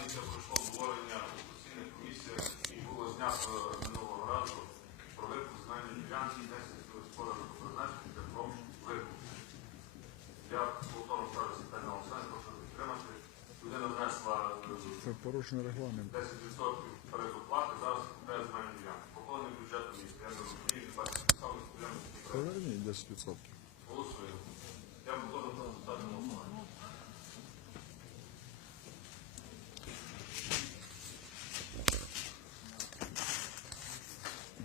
питання, пройшло обговорення у постійних комісіях і було знято минулого разу про викуп земельної ділянки 10 господарського призначення шляхом викупу. Я повторно ставлю питання голосування, прошу підтримати. Людина внесла е, Це порушення регламенту. 10% передоплати, зараз купляє земельну ділянку. Поповнення бюджету міста. Я не розумію, не бачу. Поверніть 10%. Голосуємо. Я б готовий просто ставити на голосування.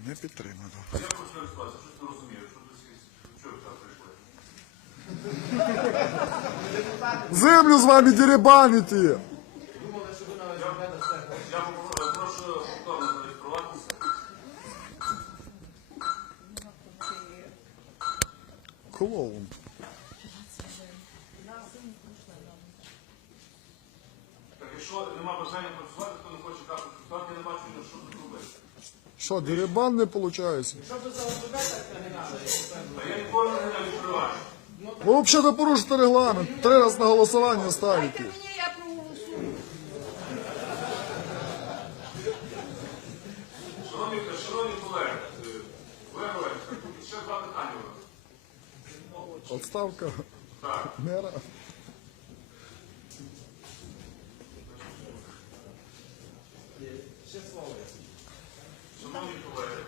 Не підтримано. Я хочу користуватися, щось не розумію, що ви чого так прийшли. Землю з вами деребанити! Я прошу повторно зареєструватися. Клоун. Так якщо нема бажання працювати, хто не хоче карту працювати, я не бачу, що тут робити. Що, деребан не виходить? А я ніколи не. Ви взагалі порушите регламент. Три рази на голосування ставите. Дайте мені, я проголосую. Шановні, шановні колеги, е, Олег Олегович, так, ще два питання у нас. Отставка Так. мера. Шановні колеги,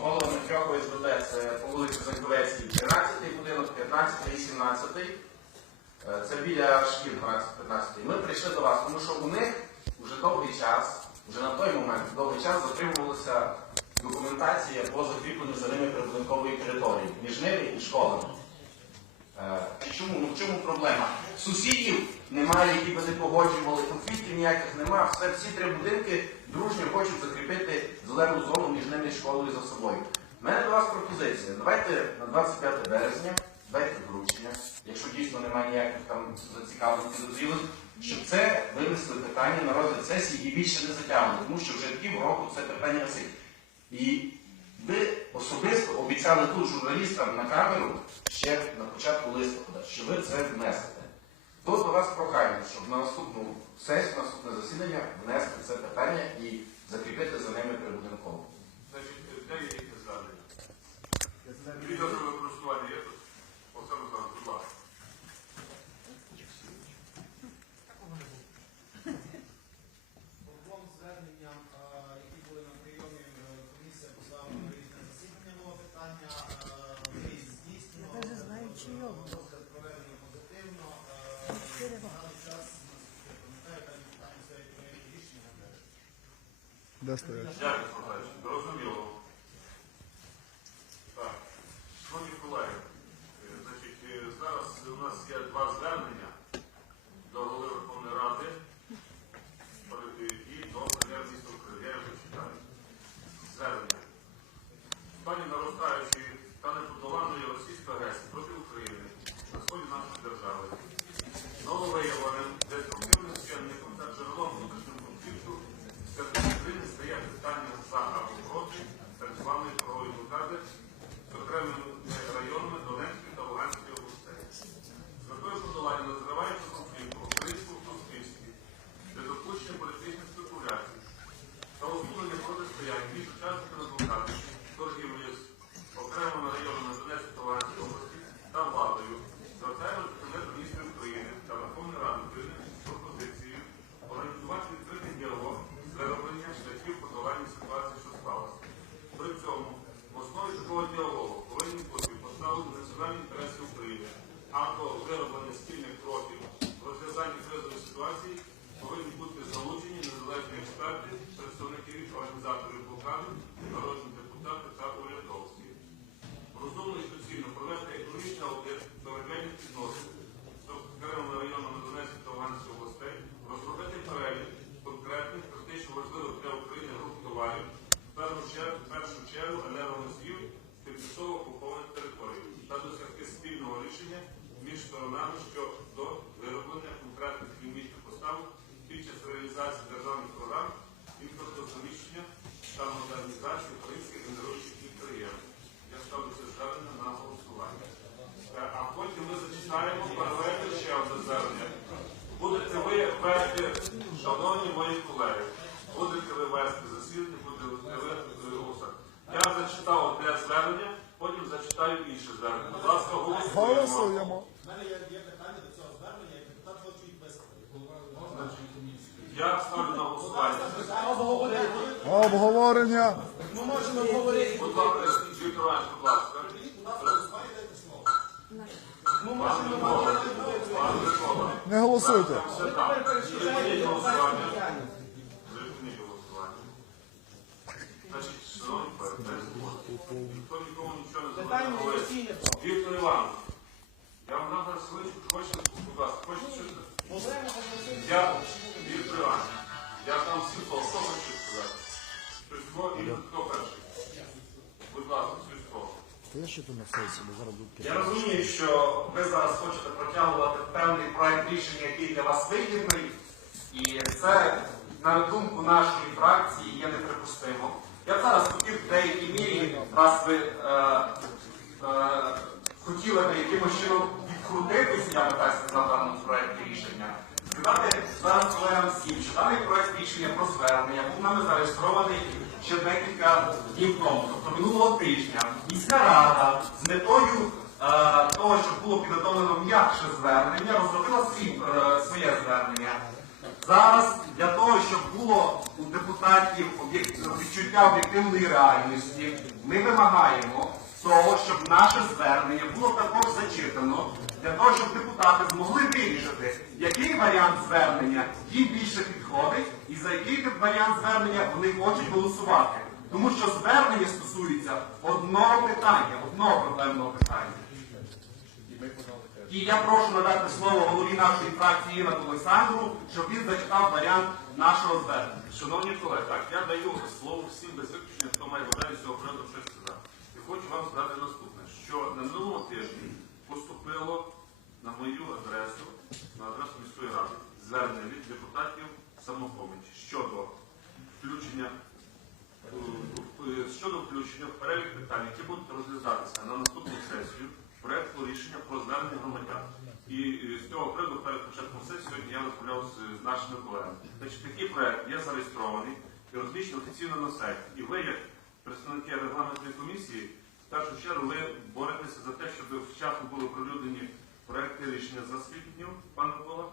Голова це по вулиці Заньковецькій, 13 будинок, 15 і 17. Е, Це біля шкіл 12-15. Ми прийшли до вас, тому що у них вже довгий час, вже на той момент довгий час затримувалася документація по закріпленню за ними прибудинкової території між ними і школами. Е, Чому? Ну в чому проблема? Сусідів немає, які би не погоджували, конфліктів ніяких немає. Всі три будинки дружньо хочуть закріпити зелену зону між ними і школою за собою. У мене до вас пропозиція. Давайте на 25 березня дайте вручення, якщо дійсно немає ніяких там зацікавлених підозрілих, щоб це винесли питання на розгляд сесії і більше не затягнули, тому що вже півроку це питання висить. І ви особисто обіцяли тут журналістам на камеру ще на початку листопада, що ви це внесете. То до вас прохання, щоб на наступну сесію, на наступне засідання внести це питання і закріпити за ними прибудинково. значить, де є їх звернення? Відео використання є тут? Оце Руслан, будь ласка. По двом зверненням, е, які були на прийомі, е, комісія поставила на різне засідання нове питання. е, Виїзд здійснено. Я даже знаю, е, чийого. Розгляд проведено позитивно. е, На даний час, наскільки я пам'ятаю, дані питання стоять прийняті рішення на березі. Де стоять? Дякую, Михайлович. Зрозуміло. Висловити. Я ставлю на голосування. Обговорення. Ми можемо говорити. Будь ласка, Віктор Іванович, будь ласка. Ми можемо говорити. Не голосуйте. все так. Припиніть голосування. Припиніть голосування. Значить, шановні колеги, ніхто нікому нічого не Питання Віктор Іванович, я вам надо слышку, хочете, будь ласка, хочете чути? Я, Віктор Іванович, я там світло, хто хоче сказати? Сюсько і хто перший? Будь ласка, Сюсько. Я ще тут на сесії, бо зараз будуть Я розумію, що ви зараз хочете протягувати певний проект рішення, який для вас вигідний, і це, на думку нашої фракції, є неприпустимо. Я б зараз хотів в деякій мірі, раз ви е, е, хотіли би якимось чином відкрутитися, я би так сказав, в даному проєкті рішення. Сказати зараз колегам всім, що даний проєкт рішення про звернення був нами зареєстрований ще декілька днів тому, тобто минулого тижня. Міська рада з метою е, того, щоб було підготовлено м'якше звернення, розробила свій, е, своє звернення. Зараз для того, щоб було у депутатів відчуття об'єктивної реальності, ми вимагаємо того, щоб наше звернення було також зачитано, для того, щоб депутати змогли вирішити, який варіант звернення їм більше підходить, і за який варіант звернення вони хочуть голосувати. Тому що звернення стосується одного питання, одного проблемного питання. І я прошу надати слово голові нашої фракції Ігорю Олександру, щоб він зачитав варіант нашого звернення. Шановні колеги, так, я даю слово всім без виключення, хто має бажання з цього приводу щось сказати. І хочу вам сказати наступне, що на минулому тижні поступило на мою адресу, на адресу міської ради, звернення від депутатів самопомочі щодо включення е, е, щодо включення в перелік питань, які будуть розглядатися на наступну сесію проекту рішення про звернення громадян. І з цього приводу перед початком сесії сьогодні я розмовляв з, нашими колегами. Значить, такий проект є зареєстрований і розміщений офіційно на сайті. І ви, як представники регламентної комісії, в першу чергу ви боретеся за те, щоб вчасно були оприлюднені проекти рішення за днів, пан Микола?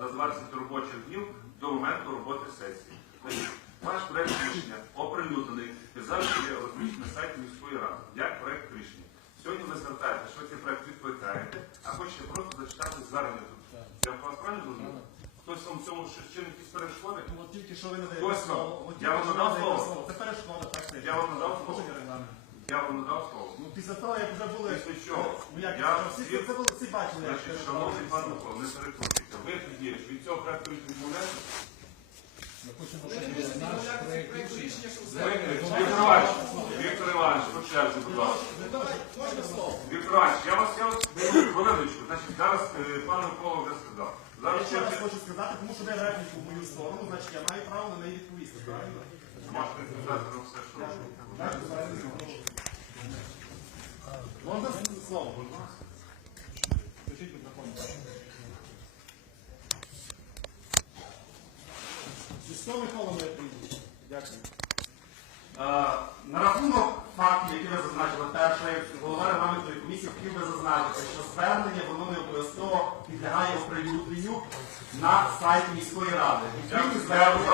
За 20 робочих днів до моменту роботи сесії. Значить, ваш проект рішення оприлюднений і зараз є розміщений на сайті міської ради. Як проект рішення? Сьогодні ви звертаєте, що цей проект відкликаєте, а хочете просто зачитати звернення тут. Я вас правильно розумію? Хтось вам в цьому ще чим якісь перешкоди? От тільки що ви не даєте вам. слово. От Я вам що надав ви слово. Це перешкода, так це. Я вам надав слово. Я вам надав слово. Ну після того, як вже були... Після чого? Ну як, Я всі, всі- це були, всі бачили, як Значить, шановний пан Микола, не перекрутуйте. Ви тоді від цього проекту відмовляєте? Віктор Іванович, Віктор Іванович, по черзі, будь ласка. Віктор Іванович, я вас, я вас, хвилиночку, значить, зараз е, пан Микола вже сказав. Я ще раз хочу сказати, тому що ви репліку в мою сторону, значить я маю право на неї відповісти, правильно? можете сказати про все, що правильно. Можна слово? Включіть мікрофон. Сільського Микола моє прізвище. Дякую. Е, На рахунок фактів, які ви зазначили, перше, голова регламентної комісії хотів би зазначити, що звернення воно не обов'язково підлягає оприлюдненню на сайті міської ради. Відповідні звернення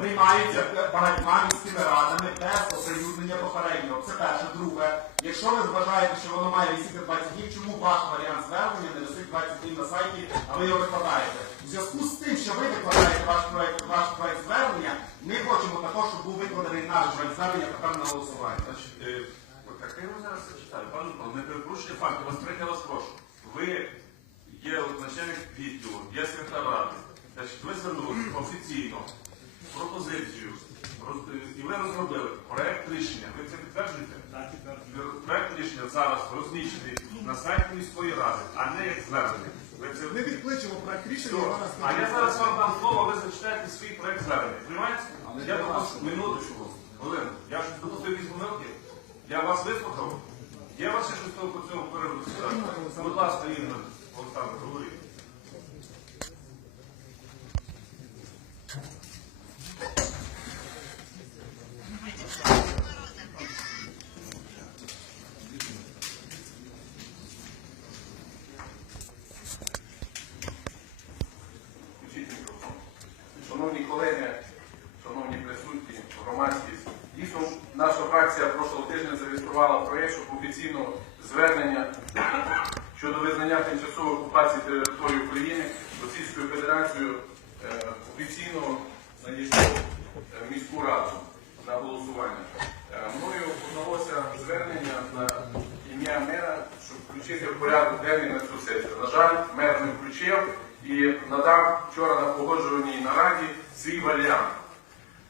приймаються багатьма міськими радами без оприлюднення попереднього. Це перше. Друге, якщо ви вважаєте, що воно має висіти 20 днів, чому ваш варіант звернення не висить 20 днів на сайті, а ви його викладаєте? У зв'язку з тим, що ви викладаєте ваш проект, ваш проект звернення, ми хочемо також, щоб був викладений наш проект звернення тепер на голосування. Е, як я зараз зачитаю, пане Микола, не перепрошуйте факти, вас третє вас прошу. Ви є от начальник відділу, є секретар ради. Значить, ви звернули офіційно пропозицію, і ви розробили проект рішення. Ви це підтверджуєте? Проект рішення зараз розміщений на сайті міської ради, а не як звернення. Ви це Ми відкличемо проект рішення, Все. А я зараз вам дам слово, ви зачитаєте свій проект звернення. Понимаєте? Я попрошу минуточку, хвилину. Я щось допустив якісь помилки. Я вас вислухав. Є у вас ще щось по цьому перерву сказати? Будь ласка, Інна, Олександр, говоріть. колеги, шановні присутні, громадськість. Дійсно, наша фракція прошлого тижня зареєструвала проєкт, щоб офіційно звернення щодо визнання тимчасової окупації території України Російською Федерацією е, офіційно надійшло е, в міську раду на голосування. Е, Мною подалося звернення на ім'я мера, щоб включити в порядок денний на цю сесію. На жаль, мер не включив і надав вчора на погоджуваній нараді свій варіант.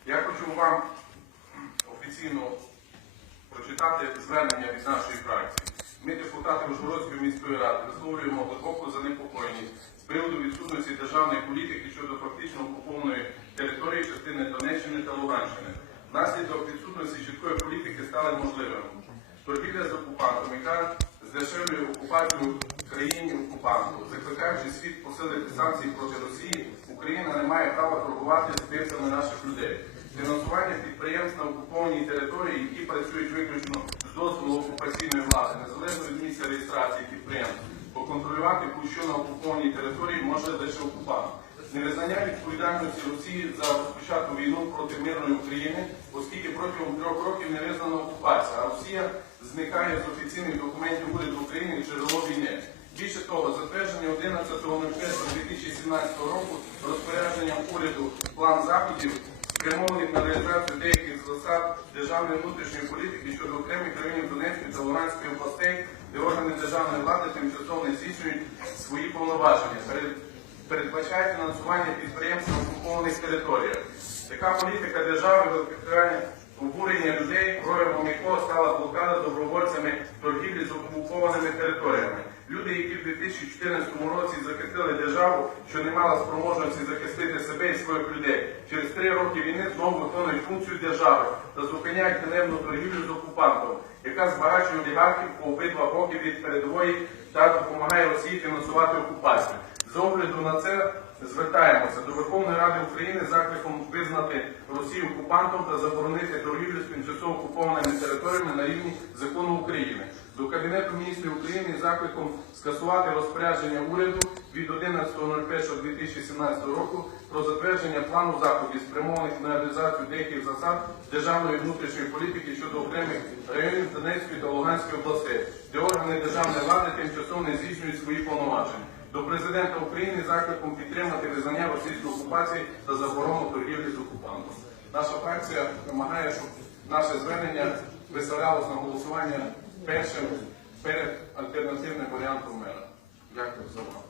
Я хочу вам офіційно прочитати звернення від нашої фракції. Ми, депутати Ужгородської міської ради, висловлюємо глибоку занепокоєність з приводу відсутності державної політики щодо фактично окупованої території частини Донеччини та Луганщини. Внаслідок відсутності чіткої політики стали можливим торгівля з окупантом, яка здешевлює окупацію країні окупанту, закликаючи світ посилити санкції проти Росії, Україна не має права торгувати з вбивцями наших людей. Фінансування підприємств на окупованій території, які працюють виключно з дозволу окупаційної влади, незалежно від місця реєстрації підприємств, поконтролювати будь-що на окупованій території може лише окупант. Невизнання відповідальності Росії за розпочату війну проти мирної України, оскільки протягом трьох років не визнана окупація, а Росія зникає з офіційних документів уряду України джерело війни. Більше того, затвердження 11.01.2017 року розпорядженням уряду план заходів спрямованих на реалізацію деяких засад державної внутрішньої політики щодо окремих районів Донецької та Луганської областей, де органи державної влади тимчасово не здійснюють свої повноваження. Перед- Передбачає фінансування підприємств на окупованих територіях. Така політика держави викликає обурення людей, проявом якого стала блокада добровольцями торгівлі з окупованими територіями. Люди, які в 2014 році захистили державу, що не мала спроможності захистити себе і своїх людей, через три роки війни знову виконують функцію держави та зупиняють ганебну торгівлю з окупантом, яка збагачує олігархів по обидва боки від передової та допомагає Росії фінансувати окупацію. З огляду на це звертаємося до Верховної Ради України закликом визнати Росію окупантом та заборонити торгівлю з тимчасово окупованими територіями на рівні закону України. До Кабінету міністрів України закликом скасувати розпорядження уряду від 11.01.2017 року про затвердження плану заходів, спрямованих на реалізацію деяких засад державної внутрішньої політики щодо окремих районів Донецької та Луганської областей, де органи державної влади тимчасово не здійснюють свої повноваження. До президента України закликом підтримати визнання російської окупації та заборону торгівлі з окупантом. Наша фракція вимагає, щоб наше звернення виставлялось на голосування першим перед альтернативним варіантом мера. Дякую за увагу.